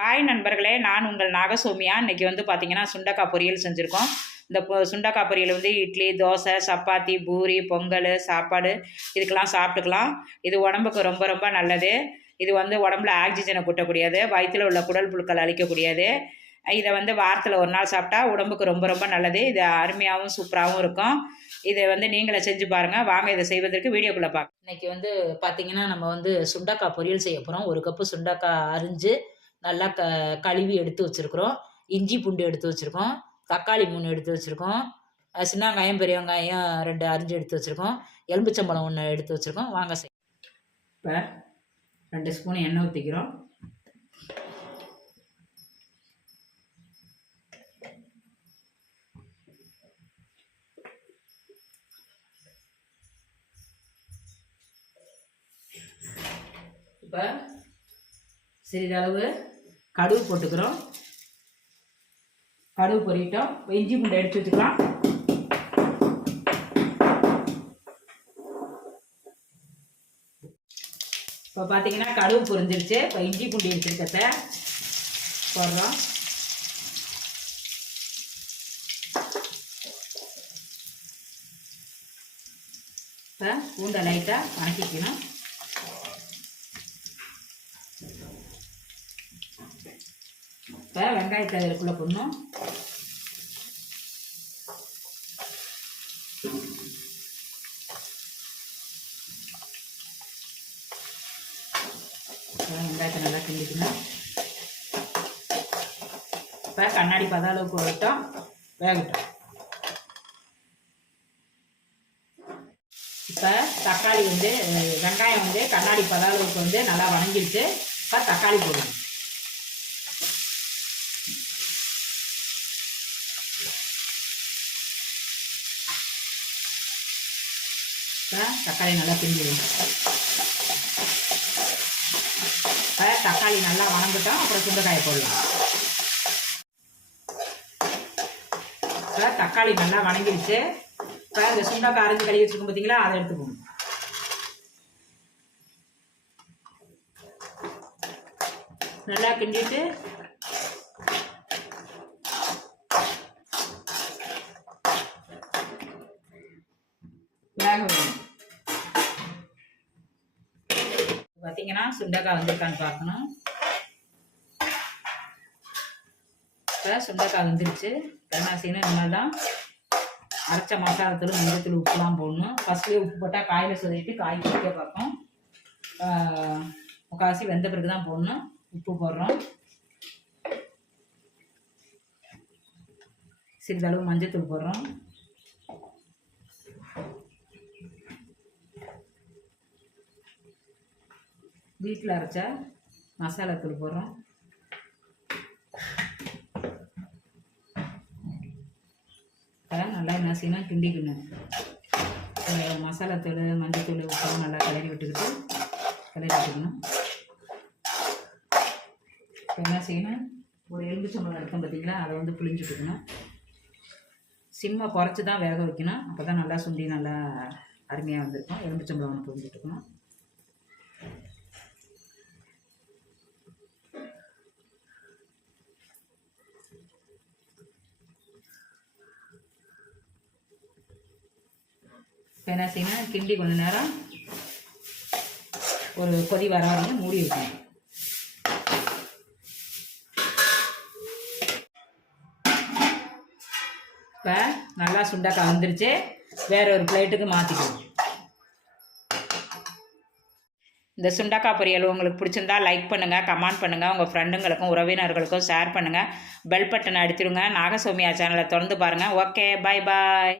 Hi நண்பர்களே. நான் உங்கள் நாகசோமியா. இன்னைக்கு வந்து பார்த்திங்கன்னா சுண்டக்காய் பொரியல் செஞ்சுருக்கோம். இந்த சுண்டக்காய் பொரியல் வந்து இட்லி தோசை சப்பாத்தி பூரி பொங்கல் சாப்பாடு. இதுக்கெல்லாம் சாப்பிட்டுக்கலாம். இது உடம்புக்கு ரொம்ப ரொம்ப நல்லது. இது வந்து உடம்புல ஆக்சிஜனை கூட்டக்கூடியது வயிற்றில் உள்ள குடல் புழுக்கள் அழிக்கக்கூடியது. இதை வந்து வாரத்தில் ஒரு நாள் சாப்பிட்டா உடம்புக்கு ரொம்ப ரொம்ப நல்லது. இது அருமையாகவும் சூப்பராகவும் இருக்கும். இதை வந்து நீங்களே செஞ்சு பாருங்கள் வாங்க இதை செய்வதற்கு வீடியோக்குள்ளே பார்க்க இன்றைக்கி வந்து பார்த்தீங்கன்னா நம்ம வந்து சுண்டக்காய் பொரியல் செய்ய போகிறோம் ஒரு கப்பு சுண்டக்காய் அரிஞ்சு நல்லா க கழுவி எடுத்து வச்சுருக்குறோம். இஞ்சி பூண்டு எடுத்து வச்சுருக்கோம். தக்காளி மூணு எடுத்து வச்சுருக்கோம். சின்ன வெங்காயம் பெரிய வெங்காயம் ரெண்டு அரிஞ்சு எடுத்து வச்சுருக்கோம். எலும்புச்சம்பழம் ஒன்று எடுத்து வச்சுருக்கோம். வாங்க செய். இப்போ ரெண்டு ஸ்பூன் எண்ணெய் ஊற்றிக்கிறோம் இப்போ சிறிதளவு கடுகு போட்டுக்கிறோம். கடுகு பொறிட்டோம். இப்போ இஞ்சி பூண்டு எடுத்து வச்சுக்கலாம். இப்போ பார்த்தீங்கன்னா கடுகு பொரிஞ்சிருச்சு. இப்போ இஞ்சி பூண்டு எடுத்துருக்கத போடுறோம். இப்போ பூண்டை லைட்டாக வணக்கிக்கணும். இப்போ வெங்காயத்தை அதுக்குள்ளே போடணும். வெங்காயத்தை நல்லா கிண்டிக்கணும். இப்போ கண்ணாடி பத அளவுக்கு விட்டோம் வேகட்டும். இப்போ தக்காளி வந்து வெங்காயம் வந்து கண்ணாடி பதாளவுக்கு வந்து நல்லா வணங்கிடுச்சு இப்போ தக்காளி போடணும். இப்போ தக்காளி நல்லா பிஞ்சு இப்போ தக்காளி நல்லா வணங்கட்டும். அப்புறம் சுண்டைக்காயை போடலாம். இப்போ தக்காளி நல்லா வணங்கிடுச்சு இப்போ இந்த சுண்டைக்காய் அரைஞ்சு கழுவி வச்சுருக்கோம் பார்த்தீங்களா அதை எடுத்துக்கோங்க. நல்லா கிண்டிட்டு வேக விடணும் பார்த்தீங்கன்னா சுண்டக்காய் வந்திருக்கான்னு பார்க்கணும். இப்போ சுண்டைக்காய் வந்துருச்சு. என்ன செய்யணும் இனிமேல் தான் அரைச்ச மசாலாத்தூள் மஞ்சத்தூள் உப்புலாம் போடணும். ஃபஸ்ட்லேயே உப்பு போட்டால் காயில் சொல்லிட்டு காய் குடிக்க பார்ப்போம். முக்காசி முக்கால்வாசி வெந்த பிறகு தான் போடணும். உப்பு போடுறோம். சிறிதளவு மஞ்சத்தூள் போடுறோம். வீட்டில் அரைச்ச மசாலாத்தூள் போடுறோம். அதெல்லாம் நல்லா என்ன செய்யணும் கிண்டிக்கணும் அஹ் மசாலாத்தூள் மஞ்சத்தூள் உப்பெல்லாம் நல்லா கிளறி விட்டுக்கிட்டு கிளறி விட்டுக்கணும். இப்போ என்ன செய்யணும்? ஒரு எலும்புச்சம்பளம் இருக்கும் பார்த்தீங்களா அதை வந்து புளிஞ்சு விட்டுக்கணும். சிம்மை குறைச்சி தான் வேக வைக்கணும். அப்போ தான் நல்லா சுண்டி நல்லா அருமையாக வந்திருக்கும். எலும்புச்சம்பளம் ஒன்று புளிஞ்சு இப்போ என்ன செய்யணும்? கிண்டி கொஞ்ச நேரம் ஒரு கொதி வர மூடி வைக்கணும். இப்போ நல்லா சுண்டக்காய் வந்துருச்சு வேற ஒரு பிளேட்டுக்கு மாற்றிக்கணும் இந்த சுண்டக்காய் பொரியல் உங்களுக்கு பிடிச்சிருந்தா லைக் பண்ணுங்கள் கமெண்ட் பண்ணுங்கள் உங்கள் ஃப்ரெண்டுங்களுக்கும் உறவினர்களுக்கும் ஷேர் பண்ணுங்கள் பெல் பட்டனை அடிச்சிடுங்க. நாகசோமியா சேனலை திறந்து பாருங்கள் ஓகே பை பாய்